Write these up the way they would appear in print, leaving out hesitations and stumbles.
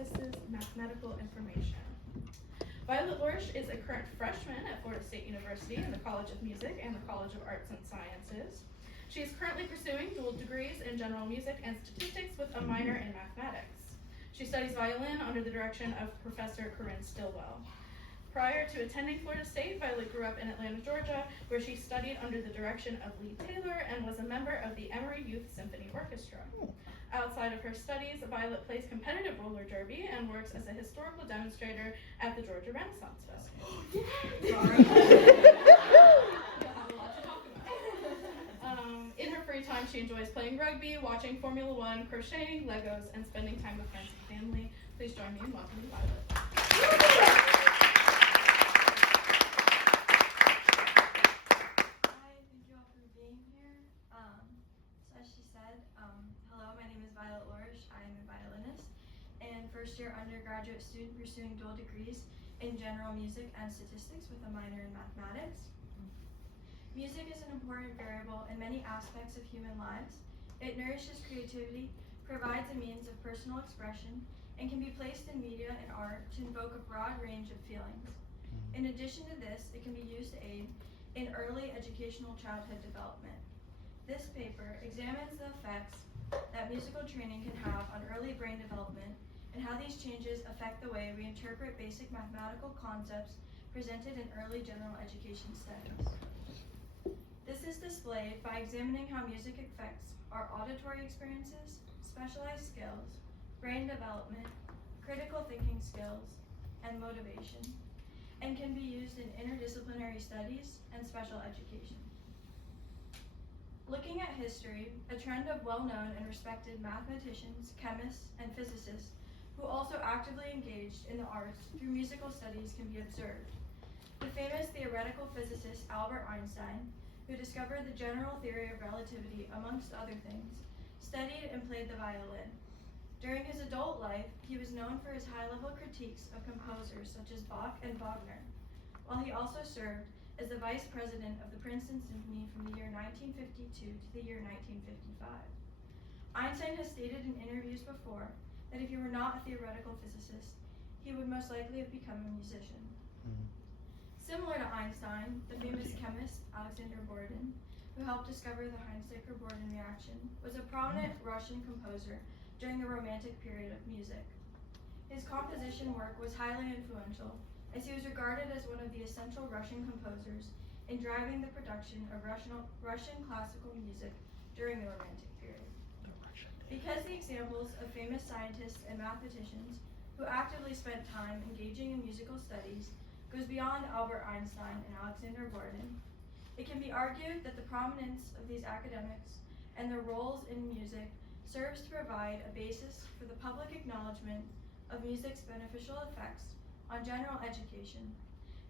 processes mathematical information. Violet Lorish is a current freshman at Florida State University in the College of Music and the College of Arts and Sciences. She is currently pursuing dual degrees in general music and statistics with a minor in mathematics. She studies violin under the direction of Professor Corinne Stillwell. Prior to attending Florida State, Violet grew up in Atlanta, Georgia, where she studied under the direction of Lee Taylor and was a member of the Emory Youth Symphony Orchestra. Outside of her studies, Violet plays competitive roller derby and works as a historical demonstrator at the Georgia Renaissance Festival. In her free time, she enjoys playing rugby, watching Formula One, crocheting, Legos, and spending time with friends and family. Please join me in welcoming Violet. Violet Lorish. I am a violinist and first-year undergraduate student pursuing dual degrees in general music and statistics with a minor in mathematics. Music is an important variable in many aspects of human lives. It nourishes creativity, provides a means of personal expression, and can be placed in media and art to invoke a broad range of feelings. In addition to this, it can be used to aid in early educational childhood development. This paper examines the effects that musical training can have on early brain development and how these changes affect the way we interpret basic mathematical concepts presented in early general education studies. This is displayed by examining how music affects our auditory experiences, specialized skills, brain development, critical thinking skills, and motivation, and can be used in interdisciplinary studies and special education. Looking at history, a trend of well-known and respected mathematicians, chemists, and physicists who also actively engaged in the arts through musical studies can be observed. The famous theoretical physicist Albert Einstein, who discovered the general theory of relativity amongst other things, studied and played the violin. During his adult life, he was known for his high-level critiques of composers such as Bach and Wagner, while he also served as the vice president of the Princeton Symphony from the year 1952 to the year 1955. Einstein has stated in interviews before that if he were not a theoretical physicist, he would most likely have become a musician. Similar to Einstein, the famous chemist Alexander Bordin, who helped discover the Heinz-Stecker-Bordin reaction, was a prominent Russian composer during the Romantic period of music. His composition work was highly influential, as he was regarded as one of the essential Russian composers in driving the production of Russian classical music during the Romantic period. Because the examples of famous scientists and mathematicians who actively spent time engaging in musical studies goes beyond Albert Einstein and Alexander Bordin, it can be argued that the prominence of these academics and their roles in music serves to provide a basis for the public acknowledgement of music's beneficial effects on general education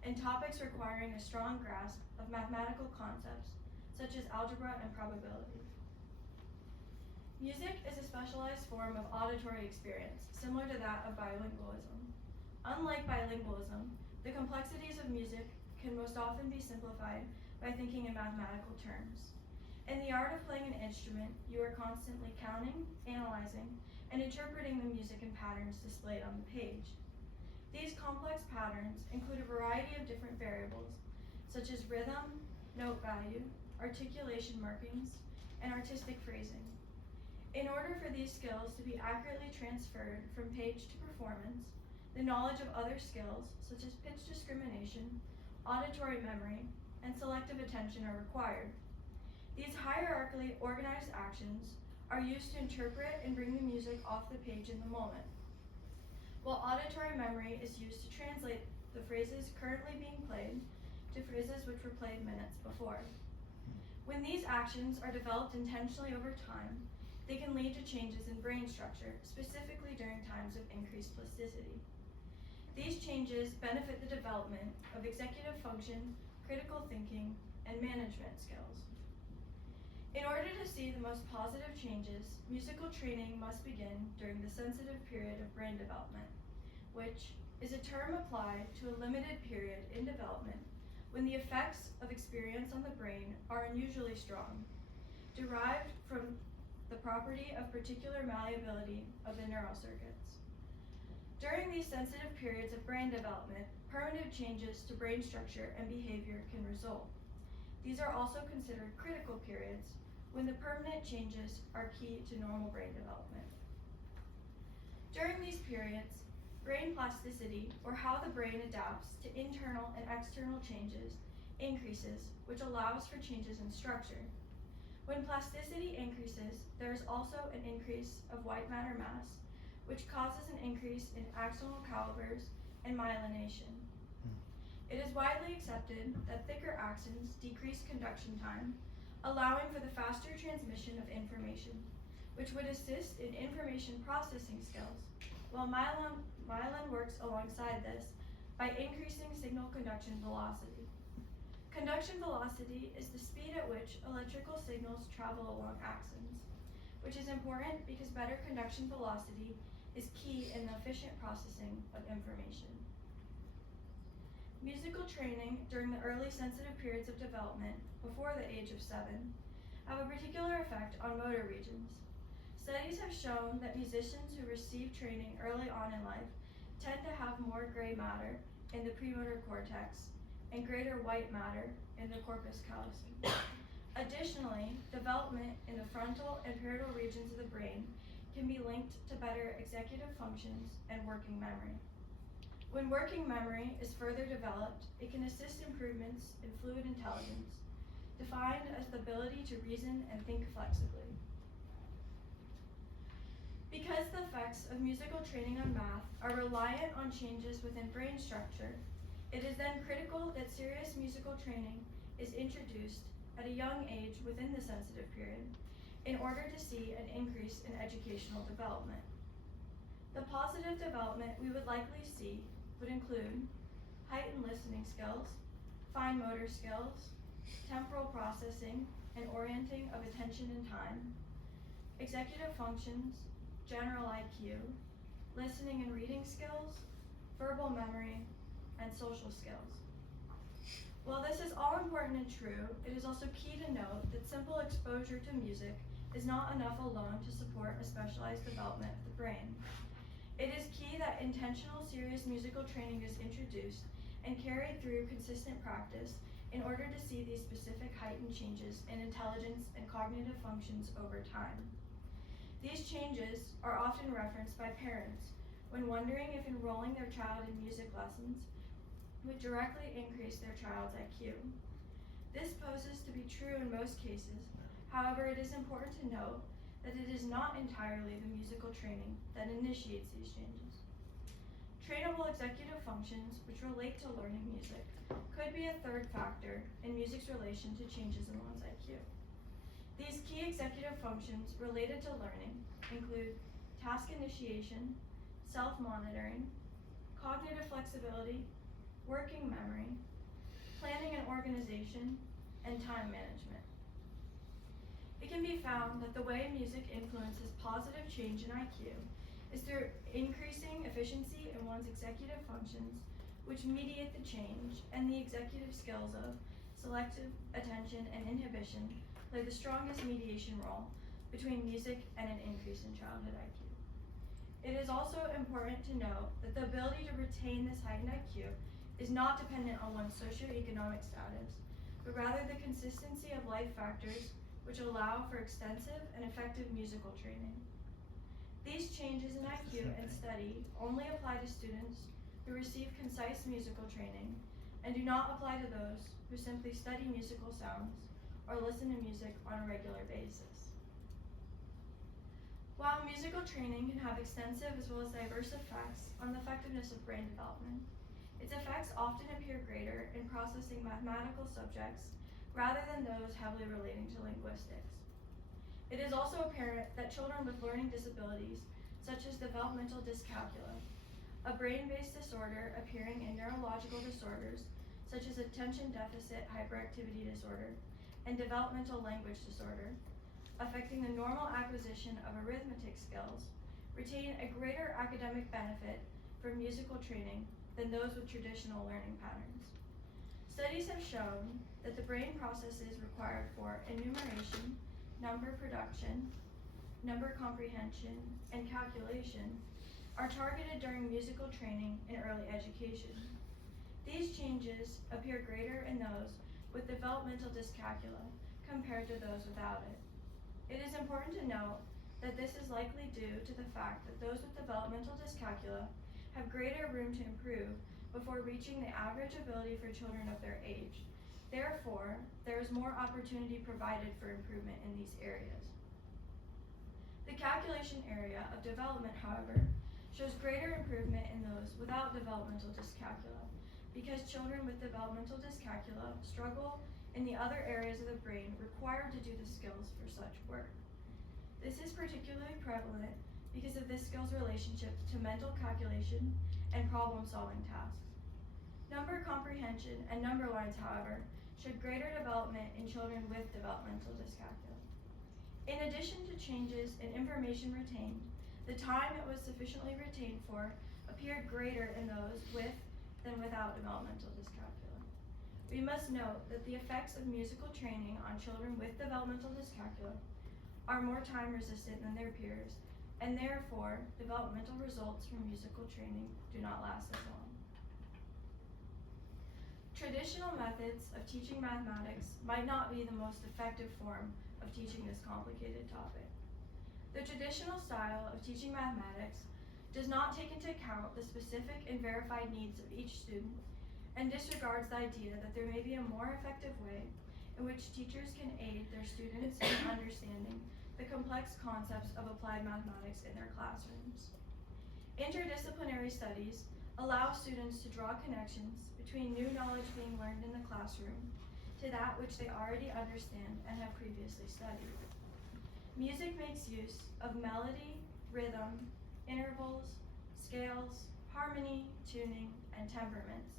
and topics requiring a strong grasp of mathematical concepts such as algebra and probability. Music is a specialized form of auditory experience, similar to that of bilingualism. Unlike bilingualism, the complexities of music can most often be simplified by thinking in mathematical terms. In the art of playing an instrument, you are constantly counting, analyzing, and interpreting the music and patterns displayed on the page. These complex patterns include a variety of different variables, such as rhythm, note value, articulation markings, and artistic phrasing. In order for these skills to be accurately transferred from page to performance, the knowledge of other skills, such as pitch discrimination, auditory memory, and selective attention are required. These hierarchically organized actions are used to interpret and bring the music off the page in the moment, while auditory memory is used to translate the phrases currently being played to phrases which were played minutes before. When these actions are developed intentionally over time, they can lead to changes in brain structure, specifically during times of increased plasticity. These changes benefit the development of executive function, critical thinking, and management skills. In order to see the most positive changes, musical training must begin during the sensitive period of brain development, which is a term applied to a limited period in development when the effects of experience on the brain are unusually strong, derived from the property of particular malleability of the neural circuits. During these sensitive periods of brain development, permanent changes to brain structure and behavior can result. These are also considered critical periods when the permanent changes are key to normal brain development. During these periods, brain plasticity, or how the brain adapts to internal and external changes, increases, which allows for changes in structure. When plasticity increases, there is also an increase of white matter mass, which causes an increase in axonal calibers and myelination. It is widely accepted that thicker axons decrease conduction time, allowing for the faster transmission of information, which would assist in information processing skills, while myelin works alongside this by increasing signal conduction velocity. Conduction velocity is the speed at which electrical signals travel along axons, which is important because better conduction velocity is key in the efficient processing of information. Musical training during the early sensitive periods of development, before the age of 7, have a particular effect on motor regions. Studies have shown that musicians who receive training early on in life tend to have more gray matter in the premotor cortex and greater white matter in the corpus callosum. Additionally, development in the frontal and parietal regions of the brain can be linked to better executive functions and working memory. When working memory is further developed, it can assist improvements in fluid intelligence, defined as the ability to reason and think flexibly. Because the effects of musical training on math are reliant on changes within brain structure, it is then critical that serious musical training is introduced at a young age within the sensitive period in order to see an increase in educational development. The positive development we would likely see would include heightened listening skills, fine motor skills, temporal processing and orienting of attention and time, executive functions, general IQ, listening and reading skills, verbal memory, and social skills. While this is all important and true, it is also key to note that simple exposure to music is not enough alone to support a specialized development of the brain. It is key that intentional serious musical training is introduced and carried through consistent practice in order to see these specific heightened changes in intelligence and cognitive functions over time. These changes are often referenced by parents when wondering if enrolling their child in music lessons would directly increase their child's IQ. This poses to be true in most cases. However, it is important to note that it is not entirely the musical training that initiates these changes. Trainable executive functions, which relate to learning music, could be a third factor in music's relation to changes in one's IQ. These key executive functions related to learning include task initiation, self-monitoring, cognitive flexibility, working memory, planning and organization, and time management. It can be found that the way music influences positive change in IQ is through increasing efficiency in one's executive functions, which mediate the change, and the executive skills of selective attention and inhibition play the strongest mediation role between music and an increase in childhood IQ. It is also important to note that the ability to retain this heightened IQ is not dependent on one's socioeconomic status, but rather the consistency of life factors which allow for extensive and effective musical training. These changes in IQ and study only apply to students who receive concise musical training and do not apply to those who simply study musical sounds or listen to music on a regular basis. While musical training can have extensive as well as diverse effects on the effectiveness of brain development, its effects often appear greater in processing mathematical subjects rather than those heavily relating to linguistics. It is also apparent that children with learning disabilities, such as developmental dyscalculia, a brain-based disorder appearing in neurological disorders, such as attention deficit hyperactivity disorder, and developmental language disorder, affecting the normal acquisition of arithmetic skills, retain a greater academic benefit from musical training than those with traditional learning patterns. Studies have shown that the brain processes required for enumeration, number production, number comprehension, and calculation are targeted during musical training in early education. These changes appear greater in those with developmental dyscalculia compared to those without it. It is important to note that this is likely due to the fact that those with developmental dyscalculia have greater room to improve before reaching the average ability for children of their age. Therefore, there is more opportunity provided for improvement in these areas. The calculation area of development, however, shows greater improvement in those without developmental dyscalculia, because children with developmental dyscalculia struggle in the other areas of the brain required to do the skills for such work. This is particularly prevalent because of this skill's relationship to mental calculation and problem-solving tasks. Number comprehension and number lines, however, showed greater development in children with developmental dyscalculia. In addition to changes in information retained, the time it was sufficiently retained for appeared greater in those with than without developmental dyscalculia. We must note that the effects of musical training on children with developmental dyscalculia are more time resistant than their peers, and therefore developmental results from musical training do not last as long. Traditional methods of teaching mathematics might not be the most effective form of teaching this complicated topic. The traditional style of teaching mathematics does not take into account the specific and verified needs of each student and disregards the idea that there may be a more effective way in which teachers can aid their students in understanding the complex concepts of applied mathematics in their classrooms. Interdisciplinary studies allow students to draw connections between new knowledge being learned in the classroom to that which they already understand and have previously studied. Music makes use of melody, rhythm, intervals, scales, harmony, tuning, and temperaments,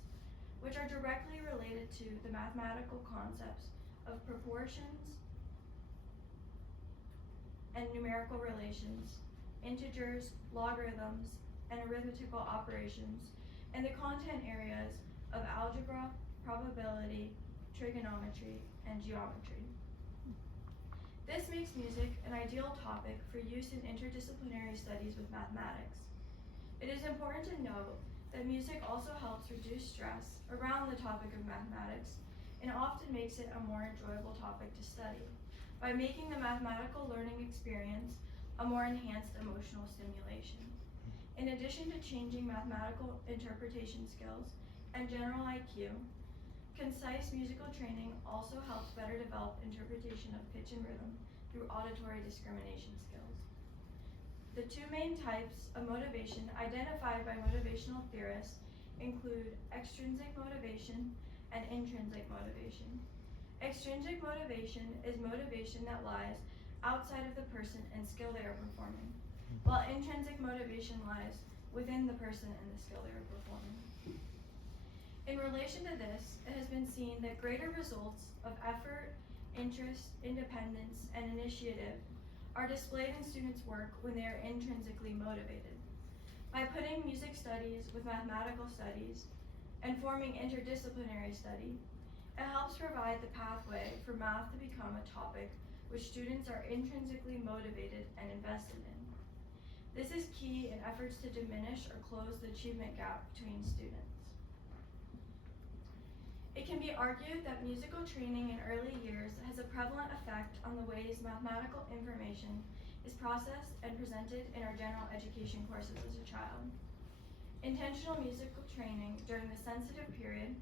which are directly related to the mathematical concepts of proportions and numerical relations, integers, logarithms, and arithmetical operations, and the content areas of algebra, probability, trigonometry, and geometry. This makes music an ideal topic for use in interdisciplinary studies with mathematics. It is important to note that music also helps reduce stress around the topic of mathematics and often makes it a more enjoyable topic to study by making the mathematical learning experience a more enhanced emotional stimulation. In addition to changing mathematical interpretation skills and general IQ, concise musical training also helps better develop interpretation of pitch and rhythm through auditory discrimination skills. The two main types of motivation identified by motivational theorists include extrinsic motivation and intrinsic motivation. Extrinsic motivation is motivation that lies outside of the person and skill they are performing, while intrinsic motivation lies within the person and the skill they are performing. In relation to this, it has been seen that greater results of effort, interest, independence, and initiative are displayed in students' work when they are intrinsically motivated. By putting music studies with mathematical studies and forming interdisciplinary study, it helps provide the pathway for math to become a topic which students are intrinsically motivated and invested in. This is key in efforts to diminish or close the achievement gap between students. It can be argued that musical training in early years has a prevalent effect on the ways mathematical information is processed and presented in our general education courses as a child. Intentional musical training during the sensitive period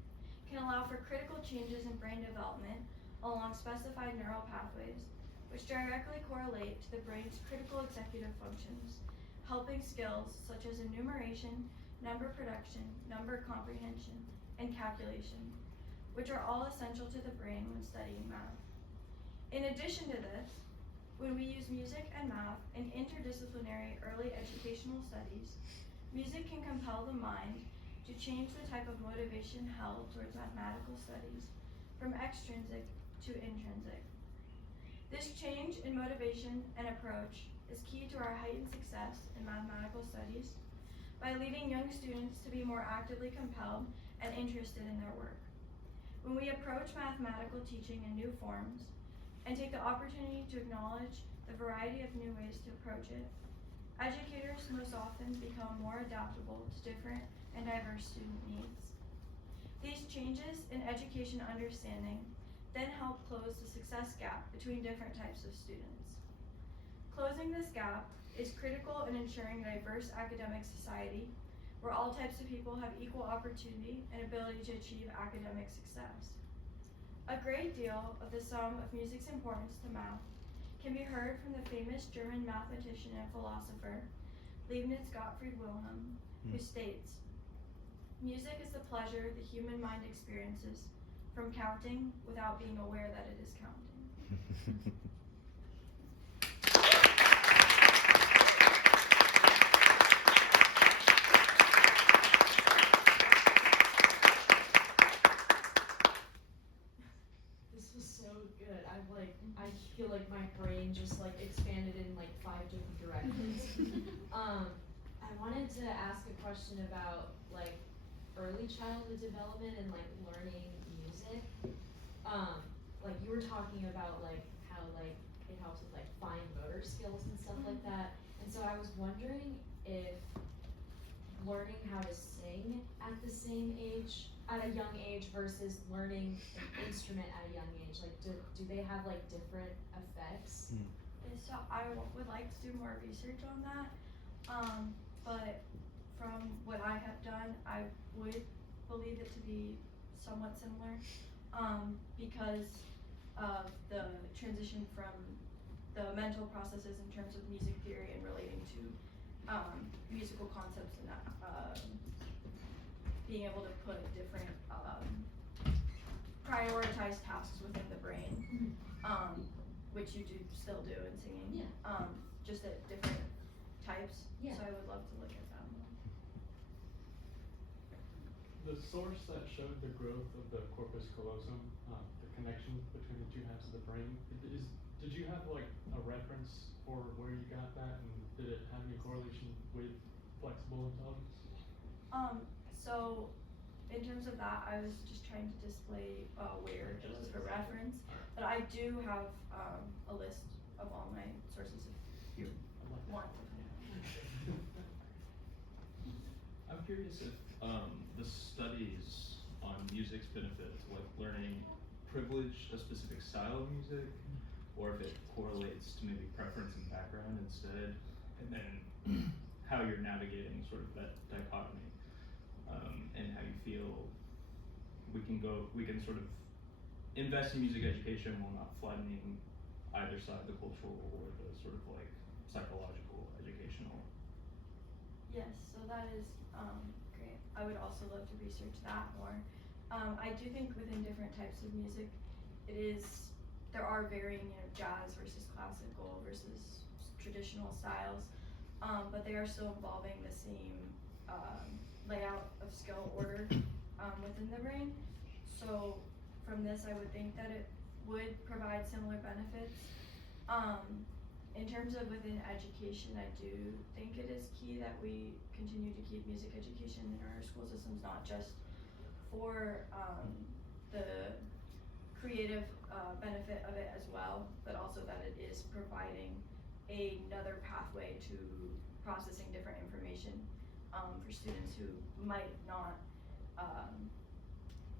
can allow for critical changes in brain development along specified neural pathways, which directly correlate to the brain's critical executive functions, helping skills such as enumeration, number production, number comprehension, and calculation, which are all essential to the brain when studying math. In addition to this, when we use music and math in interdisciplinary early educational studies, music can compel the mind to change the type of motivation held towards mathematical studies from extrinsic to intrinsic. This change in motivation and approach is key to our heightened success in mathematical studies by leading young students to be more actively compelled and interested in their work. When we approach mathematical teaching in new forms and take the opportunity to acknowledge the variety of new ways to approach it, Educators most often become more adaptable to different and diverse student needs. These changes in education understanding then help close the success gap between different types of students. Closing this gap is critical in ensuring a diverse academic society where all types of people have equal opportunity and ability to achieve academic success. A great deal of the sum of music's importance to math can be heard from the famous German mathematician and philosopher Leibniz Gottfried Wilhelm, who states, "Music is the pleasure the human mind experiences from counting without being aware that it is counting." This was so good. I feel like my brain just like expanded in like 5 different directions. I wanted to ask a question about like early childhood development and like learning music. Like you were talking about like how like it helps with like fine motor skills and stuff like that. And so I was wondering if learning how to sing at the same age, at a young age versus learning an instrument at a young age, like do they have like different effects? So I would like to do more research on that, but from what I have done, I would believe it to be somewhat similar, because of the transition from the mental processes in terms of music theory and relating to musical concepts and being able to put different prioritized tasks within the brain, which you do still do in singing, just at different types. Yeah. So I would love to look at that more. The source that showed the growth of the corpus callosum, the connection between the two halves of the brain, did you have like a reference for where you got that, and did it have any correlation with flexible intelligence? So in terms of that, I was just trying to display where it was for reference, but I do have a list of all my sources if you want to. I'm curious if the studies on music's benefit to like learning privilege a specific style of music, or if it correlates to maybe preference and background instead, and then how you're navigating sort of that dichotomy, and how you feel we can sort of invest in music education while not flattening either side, the cultural or the sort of like psychological, educational. Yes, so that is great. I would also love to research that more. I do think within different types of music, there are varying, jazz versus classical versus traditional styles, but they are still involving the same layout of skill order within the brain. So from this, I would think that it would provide similar benefits. In terms of within education, I do think it is key that we continue to keep music education in our school systems, not just for the creative benefit of it as well, but also that it is providing another pathway to processing different information for students who might not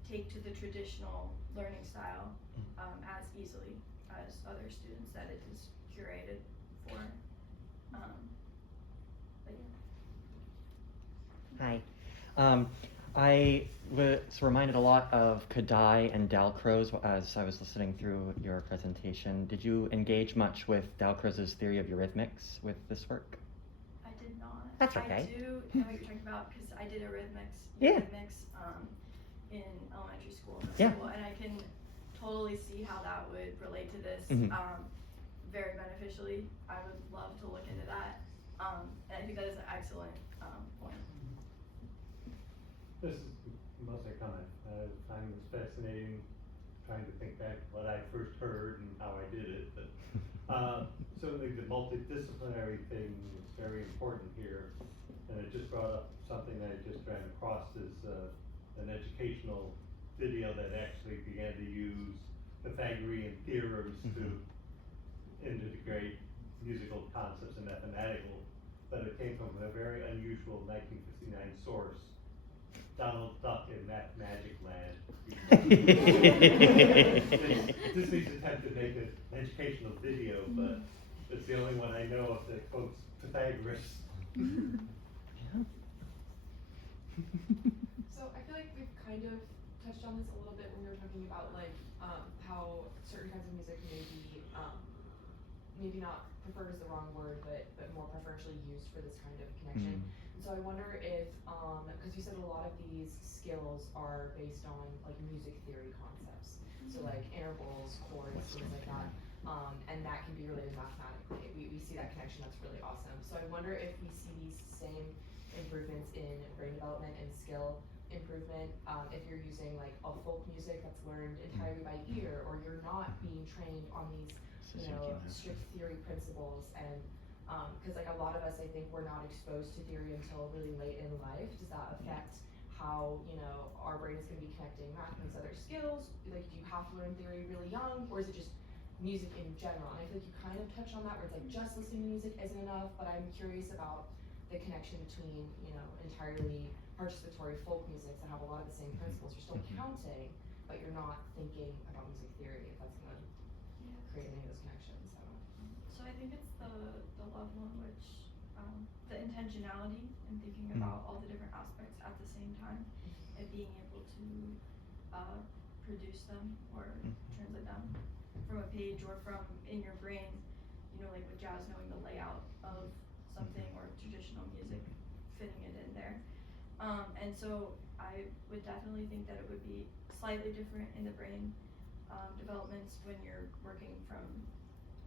take to the traditional learning style as easily as other students that it is curated for. But yeah. Hi. I was reminded a lot of Kadai and Dalcroze as I was listening through your presentation. Did you engage much with Dalcroze's theory of eurythmics with this work? I did not. That's okay. I do know what you're talking about because I did eurythmics in elementary school, and I can totally see how that would relate to this very beneficially. I would love to look into that, and I think that is an excellent point. This is mostly a comment. I find this fascinating, trying to think back to what I first heard and how I did it, but certainly the multidisciplinary thing is very important here, and it just brought up something that I just ran across is an educational video that actually began to use Pythagorean theorems to integrate musical concepts and mathematical but it came from a very unusual 1959 source, Donald Duck in Magic Land. Disney's attempt to make an educational video, but it's the only one I know of that quotes Pythagoras. So I feel like we've kind of touched on this a little bit when we were talking about like how certain kinds of music may be maybe not preferred is the wrong word, but more preferentially used for this kind of connection. And so I wonder if because you said a lot of these skills are based on like music theory concepts, so like intervals, chords, things like that, and that can be related mathematically. We see that connection. That's really awesome. So I wonder if we see these same improvements in brain development and skill improvement if you're using like a folk music that's learned entirely by ear, or you're not being trained on these strict theory principles, and because like a lot of us, I think we're not exposed to theory until really late in life. Does that affect how our brain is going to be connecting math and these other skills? Like, do you have to learn theory really young, or is it just music in general? And I feel like you kind of touch on that, where it's like just listening to music isn't enough, but I'm curious about the connection between, entirely participatory folk music that have a lot of the same principles. You're still counting, but you're not thinking about music theory, if that's gonna create any of those connections. I don't know. So I think it's the level in which the intentionality and thinking about all the different aspects at the same time, and being able to produce them or translate them from a page or from in your brain, like with jazz, knowing the layout of something, or traditional music, fitting it in there. And so I would definitely think that it would be slightly different in the brain developments when you're working from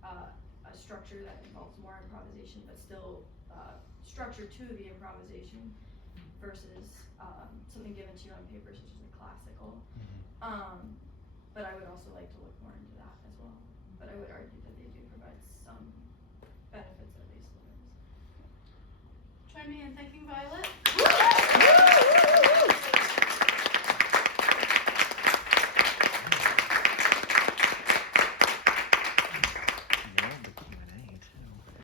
a structure that involves more improvisation, but still structure to the improvisation, versus something given to you on paper, such as a classical. But I would also like to look more into that as well. But I would argue that they do provide some benefits, at least. Join me in thanking Violet.